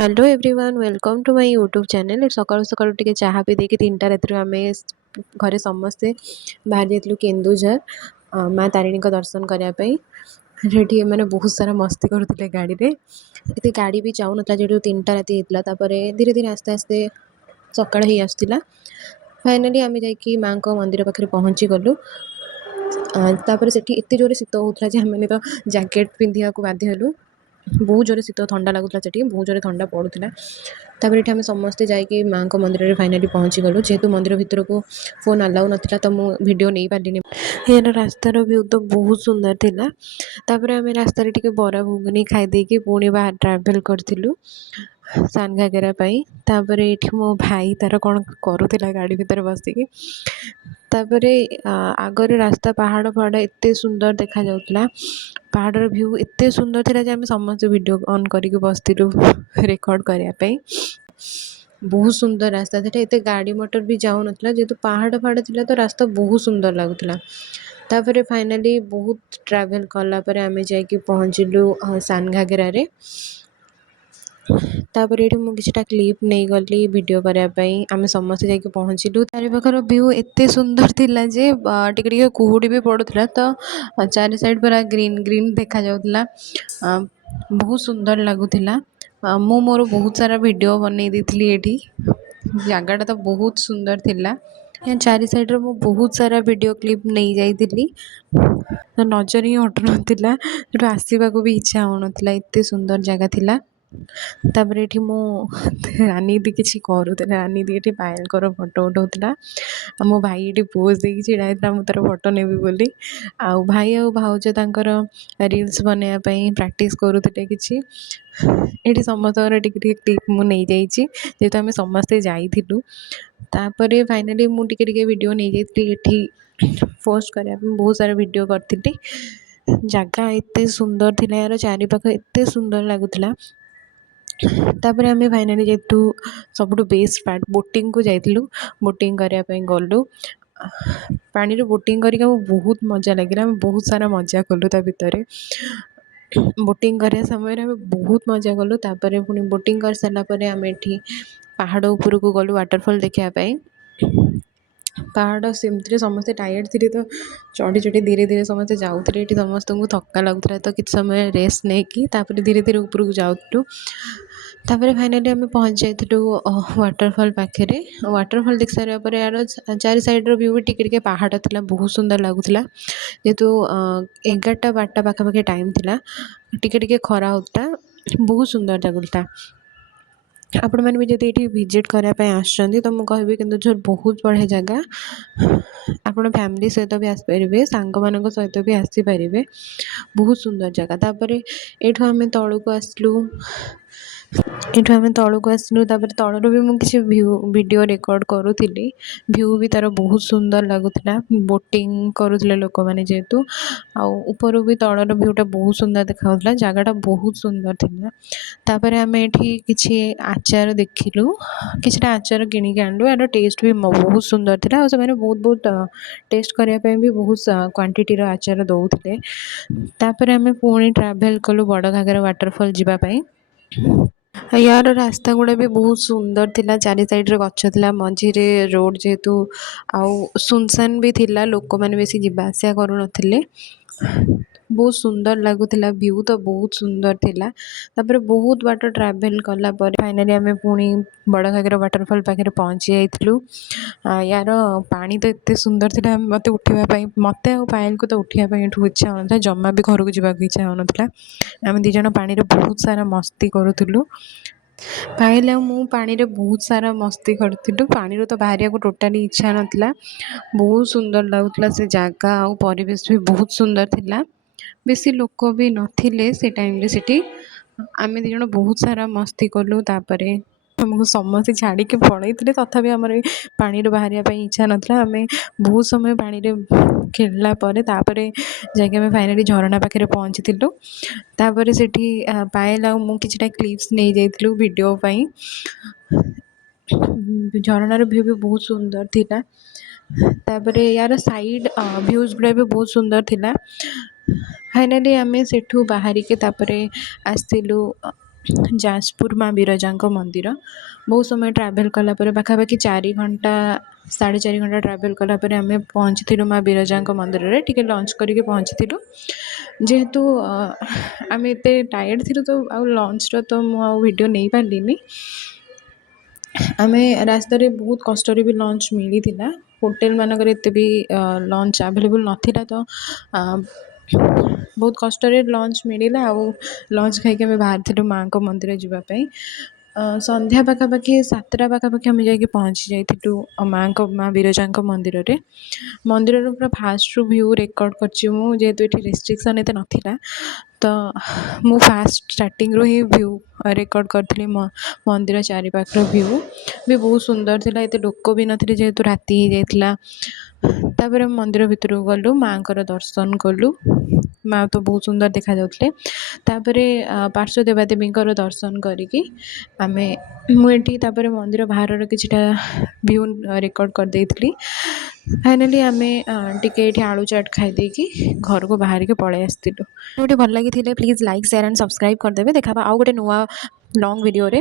Hello everyone welcome to my YouTube channel सकाळु सकाळु टिके चाहा पी देकी 3टा रातिर आमे घरे समस्ते बाहर जाइतलु केन्दुझर माँ तारिणी का दर्शन करने पई रेडी मैंने बहुत सारा मस्ती करुले गाड़ी रे एते गाड़ी भी जाऊ नथला जेडू 3टा राति हेतला तापरे धीरे धीरे आस्ते आस्ते सकाळ ही आस्तिला फाइनली आमे जाइकी माँ को मंदिर पाखरे पहुँची गलु तापरे सेठी एते जोरे शीत होतला जे हमने तो जैकेट पिंधिया को बाध्य हेलु बहुत जोरे शीत ठंडा लगुला सेठी बहुत जोरे ठंडा पड़ूला तापर ये आम समस्ते जाकि माँ को मंदिर में फाइनाली पहुँची गलु जेहेतु मंदिर भितर को फोन अलाउ नाला तो मु वीडियो नहीं पारिनी यार रास्तार व्यू तो बहुत सुंदर थिला तापर आम रास्तार टिके बरा घुगुनी खाई पुणी बाहर ट्रावेल करूँ सान घागरा तापर ये मो भाई तार कौन करुला गाड़ी भितर बसिकी तापरे आगर रास्ता पहाड़ पहाड़ एत सुंदर देखा जाउतला पहाड़र व्यू एत सुंदर थिला जे आम समस्त वीडियो ऑन करके बसलु रेकर्ड करने बहुत सुंदर रास्ता था एत गाड़ी मोटर भी जाऊ नथला जेहेतु पहाड़ पहाड़ थिला तो रास्ता बहुत सुंदर लगुला तापर फाइनाली बहुत ट्रैवल कला पर आमे जाके पहुँचलु सान घागरा रे तापर ये मुझे क्लिप नहीं गली वीडियो करने आम समस्त जाके पहुँचलु चारि पाखर व्यू एत सुंदर थिला जे टिके कुहुड़ी भी पड़ुला तो चारि साइड पूरा ग्रीन ग्रीन देखा जाउतला बहुत सुंदर लगुला मु मोर बहुत सारा वीडियो बनई देथिली एठी जगटा तो बहुत सुंदर थिला चारि साइड मु बहुत सारा वीडियो क्लिप नहीं जाइली तो नजर ही हटु नाला जो आसवा को भी इच्छा हो नाला एत सुंदर जगह थिला तापर ये मो रानी दी किसी करूला रानी दी ये पायल फोटो उठाऊला मो भाई ये पोज देकी छिड़ा मुझे तार फोटो नेबी बोली आउ भाई आउ भाउज तांकर रील्स बनवाई प्रैक्टिस करुले कि ये समस्त क्लिप मु नहीं जाइए जेहेतु आम समस्ते जाइलु तापर फाइनाली मुझे वीडियो नहीं जाइए पोस्ट करने बहुत सारा वीडियो करी जगह एत सुंदर थिला यार चारि पाख एत सुंदर लगुला तापर आम फाइनाली जेतु सब बेस्ट पार्ट बोटिंग को जाइलु बोटिंग करने गलु पानी रे बोटिंग करके बहुत मजा लगे बहुत सारा मजा कलु ता भितर बोटिंग करने समय बहुत मजा कलु तापर पुणी बोटिंग कर सारापर आम एठी पहाड़ उपर को गलु वाटरफॉल देखापी पहाड़ सेमती समस्ते टायर्ड थे तो चढ़ी चढ़ी धीरे धीरे समस्ते जाऊे ये समस्त को थका लगुला तो किसी समय रेस्ट नहीं कि धीरे धीरे ऊपर को जाऊँ तापर फाइनाली आम पहुँच जाइलु वाटरफॉल पाखे वाटरफॉल देख सारापर यार चारि साइड व्यू भी टिके पहाड़ था बहुत सुंदर लगुला जेहेतु 11टा 12टा पाखापाखि टाइम थिला टिके खरा होता बहुत सुंदर लगुला आपण मैंने भी जब ये विजिट करने आसछन्ति तो मुझे कहबी केन्दुझर बहुत बढ़िया जगह आपण फैमिली सहित भी आसपारे सांग मान सहित भी आसीपारे बहुत सुंदर जगह तापर एठू आम तौक आसलु एठू आम तौक आसलु तलर भी मुझे किसी वीडियो रेकर्ड करुली व्यू भी तार बहुत सुंदर लगुला बोटिंग करुले लोक मैंने जेहेतु आउपर भी तलर व्यूटा बहुत सुंदर देखा जगहटा बहुत सुंदर थिला तापर आम एठी किछि आचार देखिलु किछटा आचार किनिक आनलु यार टेस्ट भी बहुत सुंदर थिला से बहुत बहुत टेस्ट करने भी बहुत क्वांटिटी आचार दौले तापर आम पुणी ट्रावेल कलु बड़ घाघरा वाटरफॉल जावाई यार रास्ता गुड़ा भी बहुत सुंदर थिला चारि साइड रे गछ थिला मझिरे रोड जेहेतु आउ सुनसान भी थिला लोक मैंने बेसी जिबा आसिया करू नथिले बहुत सुंदर लगुला व्यू तो बहुत सुंदर थिला तापर बहुत बाट ट्रैवल कला पर फाइनाली आम पुणी बड़ घाघरा वाटरफॉल पाखे पहुँची जाइलु यार पानी तो एत सुंदर थिला मत उठापी मत पायल को तो उठापी इच्छा हो जमा भी घर को जावाक इच्छा हो नाला आम दीज पानी रे बहुत सारा मस्ती करूँ पायल मु पानी रे बहुत सारा मस्ती करूँ पानी तो बाहर को टोटाली इच्छा नाला बहुत सुंदर लगुला से जगह आउ परिवेश भी बहुत सुंदर थिला बेसी लोक भी नथिले से टाइम रे सेठी आम दीज बहुत सारा मस्ती कलु तापर आमको समस्त छाड़ी पड़े तथापि आम पानी बाहर इच्छा नाला आम बहुत समय पानी खेलला जाके फाइनाली झरणा पाखे पहुँची तापर सेठी पायल आ किछटा क्लिप्स नहीं जाइलु वीडियो पाई झरणार व्यू भी बहुत सुंदर थिला तापर यार साइड व्यूज गुड़ा भी बहुत सुंदर थिला फाइनाली आम सेठू बाहर के आसलु ଯାଜପୁର ମା ବିରଜାଙ୍କ ମନ୍ଦିର। ବହୁତ ସମୟ ଟ୍ରାଭେଲ୍ କଲା ପରେ ପାଖାପାଖି 4 ଘଣ୍ଟା 4.5 ଘଣ୍ଟା ଟ୍ରାଭେଲ୍ କଲା ପରେ ଆମେ ପହଞ୍ଚିଥିଲୁ ମା ବିରଜାଙ୍କ ମନ୍ଦିରରେ। ଟିକେ ଲଞ୍ଚ୍ କରିକି ପହଞ୍ଚିଥିଲୁ। ଯେହେତୁ ଆମେ ଏତେ ଟାୟାର୍ଡ଼ ଥିଲୁ ତ ଆଉ ଲଞ୍ଚ୍ର ତ ମୁଁ ଆଉ ଭିଡ଼ିଓ ନେଇପାରିଲିନି। ଆମେ ରାସ୍ତାରେ ବହୁତ କଷ୍ଟରେ ବି ଲଞ୍ଚ୍ ମିଳିଥିଲା। ହୋଟେଲ୍ ମାନଙ୍କରେ ଏତେ ବି ଲଞ୍ଚ୍ ଆଭେଲେବୁଲ୍ ନଥିଲା ତ ବହୁତ କଷ୍ଟରେ ଲଞ୍ଚ୍ ମିଳିଲା। ଆଉ ଲଞ୍ଚ୍ ଖାଇକି ଆମେ ବାହାରିଥିଲୁ ମାଆଙ୍କ ମନ୍ଦିର ଯିବା ପାଇଁ। ସନ୍ଧ୍ୟା ପାଖାପାଖି 7ଟା ପାଖାପାଖି ଆମେ ଯାଇକି ପହଞ୍ଚି ଯାଇଥିଲୁ ମା ବିରଜାଙ୍କ ମନ୍ଦିରରେ। ମନ୍ଦିରର ପୁରା ଫାଷ୍ଟରୁ ଭ୍ୟୁ ରେକର୍ଡ଼ କରିଛି ମୁଁ, ଯେହେତୁ ଏଠି ରେଷ୍ଟ୍ରିକ୍ସନ୍ ଏତେ ନଥିଲା ତ ମୁଁ ଫାଷ୍ଟ ଷ୍ଟାର୍ଟିଂରୁ ହିଁ ଭ୍ୟୁ ରେକର୍ଡ଼ କରିଥିଲି। ମନ୍ଦିର ଚାରିପାଖର ଭ୍ୟୁ ବି ବହୁତ ସୁନ୍ଦର ଥିଲା। ଏତେ ଲୋକ ବି ନଥିଲେ ଯେହେତୁ ରାତି ହେଇଯାଇଥିଲା। ତାପରେ ମନ୍ଦିର ଭିତରକୁ ଗଲୁ, ମାଆଙ୍କର ଦର୍ଶନ କଲୁ। ମାଆ ତ ବହୁତ ସୁନ୍ଦର ଦେଖାଯାଉଥିଲେ। ତାପରେ ପାର୍ଶ୍ୱ ଦେବାଦେବୀଙ୍କର ଦର୍ଶନ କରିକି ମୁଁ ଏଠି ତାପରେ ମନ୍ଦିର ବାହାରର କିଛିଟା ଭ୍ୟୁ ରେକର୍ଡ଼ କରିଦେଇଥିଲି। ଫାଇନାଲି ଆମେ ଟିକେ ଏଠି ଆଳୁ ଚାଟ୍ ଖାଇଦେଇକି ଘରକୁ ବାହାରିକି ପଳେଇ ଆସିଥିଲୁ। ଭିଡ଼ିଓଟି ଭଲ ଲାଗିଥିଲେ please like share and subscribe କରିଦେବେ। ଦେଖା ଆଉ ଗୋଟେ ନୂଆ ଲଙ୍ଗ୍ ଭିଡ଼ିଓରେ।